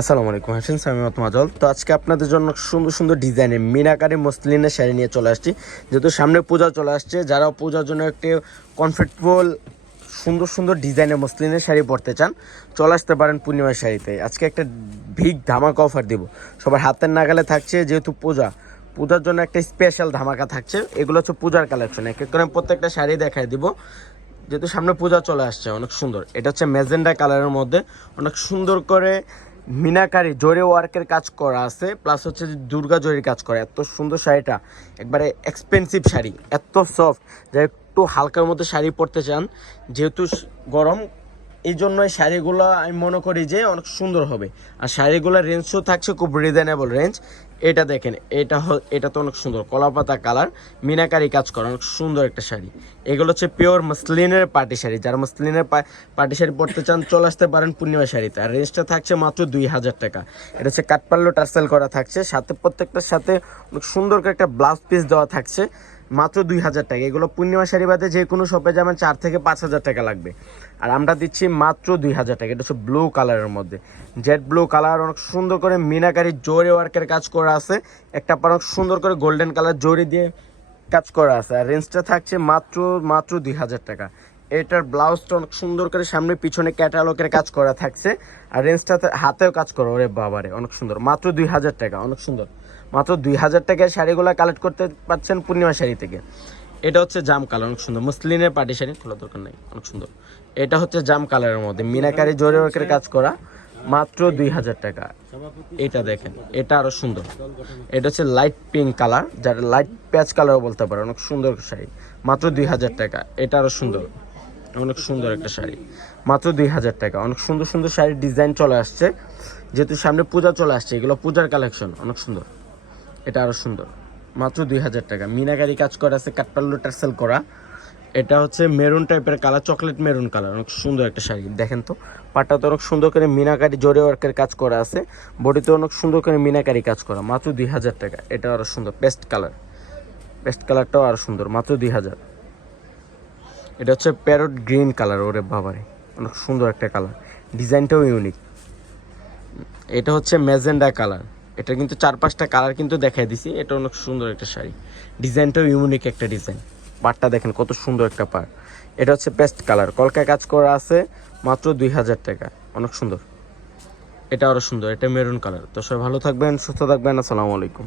আসসালামু আলাইকুম হাসিন সামিমাত মাজল। তো আজকে আপনাদের জন্য সুন্দর সুন্দর ডিজাইনের মিনাকারি মসলিনের শাড়ি নিয়ে চলে আসছি। যেহেতু সামনে পূজা চলে আসছে, যারা পূজার জন্য একটি কমফর্টেবল সুন্দর সুন্দর ডিজাইনের মসলিনের শাড়ি পরতে চান, চলে আসতে পারেন পূর্ণিমার শাড়িতে। আজকে একটা বিগ ধামাকা অফার দিব, সবার হাতের নাগালে থাকছে। যেহেতু পূজার জন্য একটা স্পেশাল ধামাকা থাকছে। এগুলো হচ্ছে পূজার কালেকশন, এক এক করে প্রত্যেকটা শাড়ি দেখাই দিব। যেহেতু সামনে পূজা চলে আসছে, অনেক সুন্দর। এটা হচ্ছে ম্যাজেন্ডা কালারের মধ্যে অনেক সুন্দর করে মিনাকারি জরি ওয়ার্কের কাজ করা আছে, প্লাস হচ্ছে দুর্গা জরির কাজ করা। এত সুন্দর শাড়িটা, একবারে এক্সপেন্সিভ শাড়ি, এত সফট। যা একটু হালকার মধ্যে শাড়ি পরতে চান, যেহেতু গরম, এই জন্য এই শাড়িগুলো আমি মনে করি যে অনেক সুন্দর হবে। আর শাড়িগুলোর রেঞ্জও থাকছে খুব রিজনেবল রেঞ্জ। এটা দেখেন, এটা তো অনেক সুন্দর, কলাপাতা কালার, মিনাকারি কাজ করা, অনেক সুন্দর একটা শাড়ি। এগুলো হচ্ছে পিওর মসলিনের পার্টি শাড়ি। যারা মসলিনের পার্টি শাড়ি পরতে চান, চলে আসতে পারেন পূর্ণিমা শাড়িতে। আর রেঞ্জটা থাকছে মাত্র 2000 টাকা। এটা হচ্ছে কাঠপাল্লো টার্সেল করা থাকছে, সাথে প্রত্যেকটার সাথে অনেক সুন্দর করে একটা ব্লাউজ পিস দেওয়া থাকছে, মাত্র 2000 টাকা। এগুলো পূর্ণিমা শাড়ি বাদে যে কোনো শপে যাবেন 4 থেকে 5000 টাকা লাগবে, আর আমরা দিচ্ছি মাত্র 2000 টাকা। এটা হচ্ছে ব্লু কালারের মধ্যে, জেড ব্লু কালার, অনেক সুন্দর করে মিনাকারি জরি ওয়ার্কের কাজ করা আছে। একটা পর অনেক সুন্দর করে গোল্ডেন কালার জরি দিয়ে কাজ করা আছে। আর রেঞ্জটা থাকছে মাত্র 2000 টাকা। এটার ব্লাউজটা অনেক সুন্দর করে সামনে পিছনে ক্যাটালগের কাজ করা থাকছে। আর রেঞ্জটাতে হাতেও কাজ করা, ওরে বাবারে অনেক সুন্দর, মাত্র 2000 টাকা। অনেক সুন্দর, মাত্র 2000 টাকায় শাড়িগুলো কালেক্ট করতে পারছেন পূর্ণিমা শাড়ি থেকে। এটা হচ্ছে জাম কালার, অনেক সুন্দর মসলিনের পার্টি শাড়ি, খোলা দরকার নেই, অনেক সুন্দর। এটা হচ্ছে জাম কালারের মধ্যে মিনাকারি জরি ওয়ার্কের কাজ করা, মাত্র 2000 টাকা। এটা দেখেন, এটা আরো সুন্দর। এটা হচ্ছে লাইট পিঙ্ক কালার, যারা লাইট প্যাচ কালারও বলতে পারে, অনেক সুন্দর শাড়ি, মাত্র 2000 টাকা। এটা আরো সুন্দর, অনেক সুন্দর একটা শাড়ি, মাত্র 2000 টাকা। অনেক সুন্দর সুন্দর শাড়ির ডিজাইন চলে আসছে, যেহেতু সামনে পূজা চলে আসছে। এগুলো পূজার কালেকশন, অনেক সুন্দর। এটা আরো সুন্দর, মাত্র 2000 টাকা। মিনাকারি কাজ করা আছে, কাঠপাল্লু টার্সেল করা। এটা হচ্ছে মেরুন টাইপের কালার, চকলেট মেরুন কালার, অনেক সুন্দর একটা শাড়ি। দেখেন তো, পাটটাতে অনেক সুন্দর করে মিনাকারি জরি ওয়ার্কের কাজ করা আছে, বডিতে অনেক সুন্দর করে মিনাকারি কাজ করা, মাত্র 2000 টাকা। এটা আরো সুন্দর, পেস্ট কালারটাও আরো সুন্দর, মাত্র 2000। এটা হচ্ছে প্যারট গ্রিন কালার, ওরে বাবারে অনেক সুন্দর একটা কালার, ডিজাইনটাও ইউনিক। এটা হচ্ছে ম্যাজেন্ডা কালার। এটা কিন্তু 4-5টা কালার কিন্তু দেখাই দিছি। এটা অনেক সুন্দর একটা শাড়ি, ডিজাইনটাও ইউনিক একটা ডিজাইন। পাড়টা দেখেন কত সুন্দর একটা পাড়। এটা হচ্ছে পেস্ট কালার, কলকায় কাজ করা আছে, মাত্র 2000 টাকা, অনেক সুন্দর। এটা আরও সুন্দর, এটা মেরুন কালার। তো সবাই ভালো থাকবেন, সুস্থ থাকবেন, আসসালামু আলাইকুম।